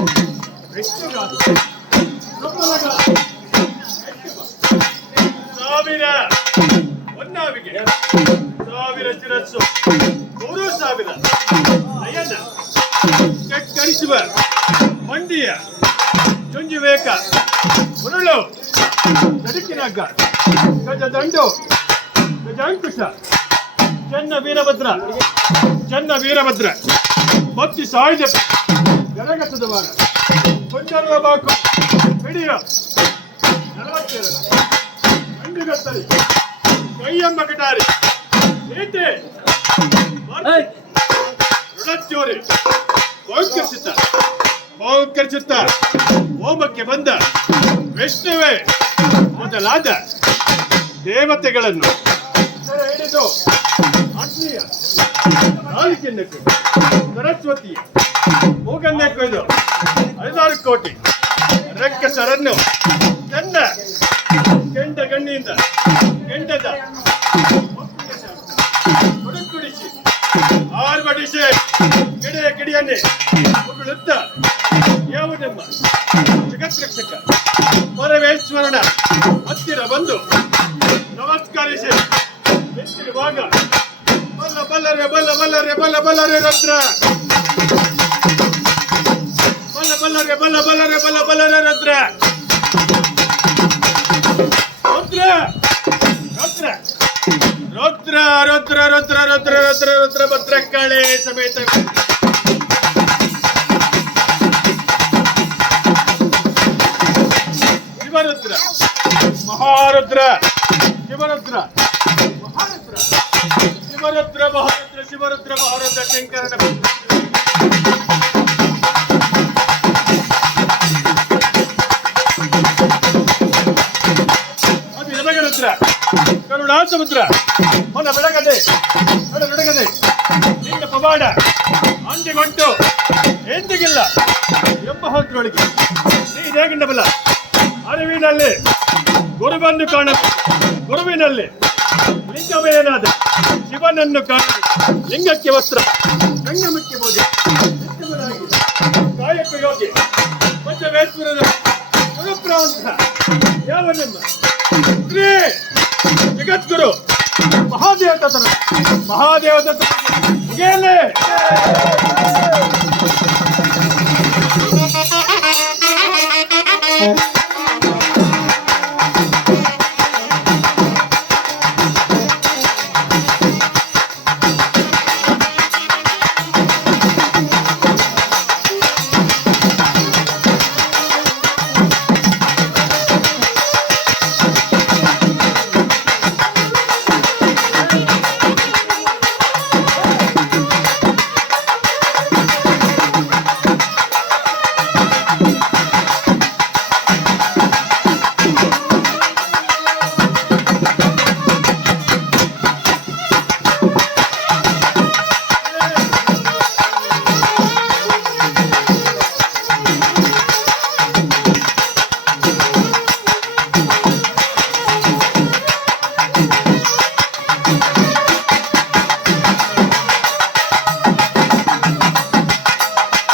ವಿಷ್ಣುಗಾದ ಕಮಲಗಾದ ಸಾವಿರ ಹೊನ್ನಾವಿಗೆ ಸಾವಿರ ಶಿರಸ್ಸು 3,000 ನಯನ ಕಕ್ಕರಿಸುವ ಮಂಡಿಯ ಚುಂಜುವೇಕ ಉರುಳು ಸಡುಕಿನಗ್ಗ ಗಜದಂಡು ಗಜಾಂಕುಶ ಚೆನ್ನ ವೀರಭದ್ರ ಭಕ್ತಿ ಸಾಯುಧ ಗರಗಸದ ವಾರ ಕೊಂಡರುವ ಬಾಕು ಹಿಡಿಯ 42 ಅಂಡಿಗತ್ತರಿ ಕೈಯೆಂಬ ಕಟಾರಿ ಏಟೆ ಋಣಚೋರಿ ಬಹುಕರಿಸುತ್ತ ಹೋಮಕ್ಕೆ ಬಂದ ವಿಷ್ಣುವೇ ಮೊದಲಾದ ದೇವತೆಗಳನ್ನು ಹಿಡಿದು ಅಗ್ನಿಯ ನಾಲಿಕೆಯನ್ನಕ್ಕೆ ಸರಸ್ವತಿಯ ಮೂಗನ್ನೇ ಕೊಯ್ದು 16 ಕೋಟಿ ರಕ್ಕಸರನ್ನು ತನ್ನ ಕೆಂಡ ಗಣ್ಣಿಯಿಂದ ಕೆಂಡದ ಕುಡಿಸಿ ಆರ್ಭಟಿಸಿ ಕಿಡಿಯನ್ನೇ ಉಗುಳುತ್ತ ಯಾವುದೆಂಬ ಜಗತ್ರಕ್ಷಕ ಪರಮೇಶ್ವರನ ಹತ್ತಿರ ಬಂದು ನಮಸ್ಕರಿಸಿ ನಿಂತಿರುವಾಗ ಬಲ್ಲರೆ ರುದ್ರ ಬಲ್ಲರೆ ರುದ್ರ ರುದ್ರ ಭದ್ರಕಾಳಿ ಸಮೇತ ಶಿವರುದ್ರ ಮಹಾರುದ್ರ ಶಂಕರನ ಅದು ಎದಗರುದ್ರ ಕರುಣಾಸಮುದ್ರ ಮೊನ್ನ ಬೆಳಗದೆ ನಡುಗದೆ ನಿನ್ನ ಪವಾಡ ಅಂಟಿಗೊಂಡು ಎಂದಿಗಿಲ್ಲ ಎಂಬ ಹೊತ್ತರೊಳಗೆ ನೀನೇಗಿಂದ ಬಲ ಅರಿವಿನಲ್ಲಿ ಗುರುವನ್ನು ಕಾಣ ಗುರುವಿನಲ್ಲಿ ಲಿಂಗವೇನಾದ ಶಿವನನ್ನು ಕಾಣ ಲಿಂಗಕ್ಕೆ ವಸ್ತ್ರ ಸಂಗಮಕ್ಕೆ ಹೋಗಿ ಕಾಯಕ ಯೋಗಿ ಪಂಚವೇಶ್ವರನ ಗುರುಪ್ರಾಂತ ಯಾವನೆಂಬ ಶ್ರೀ ಜಗದ್ಗುರು ಮಹಾದೇವ ತತ್ರ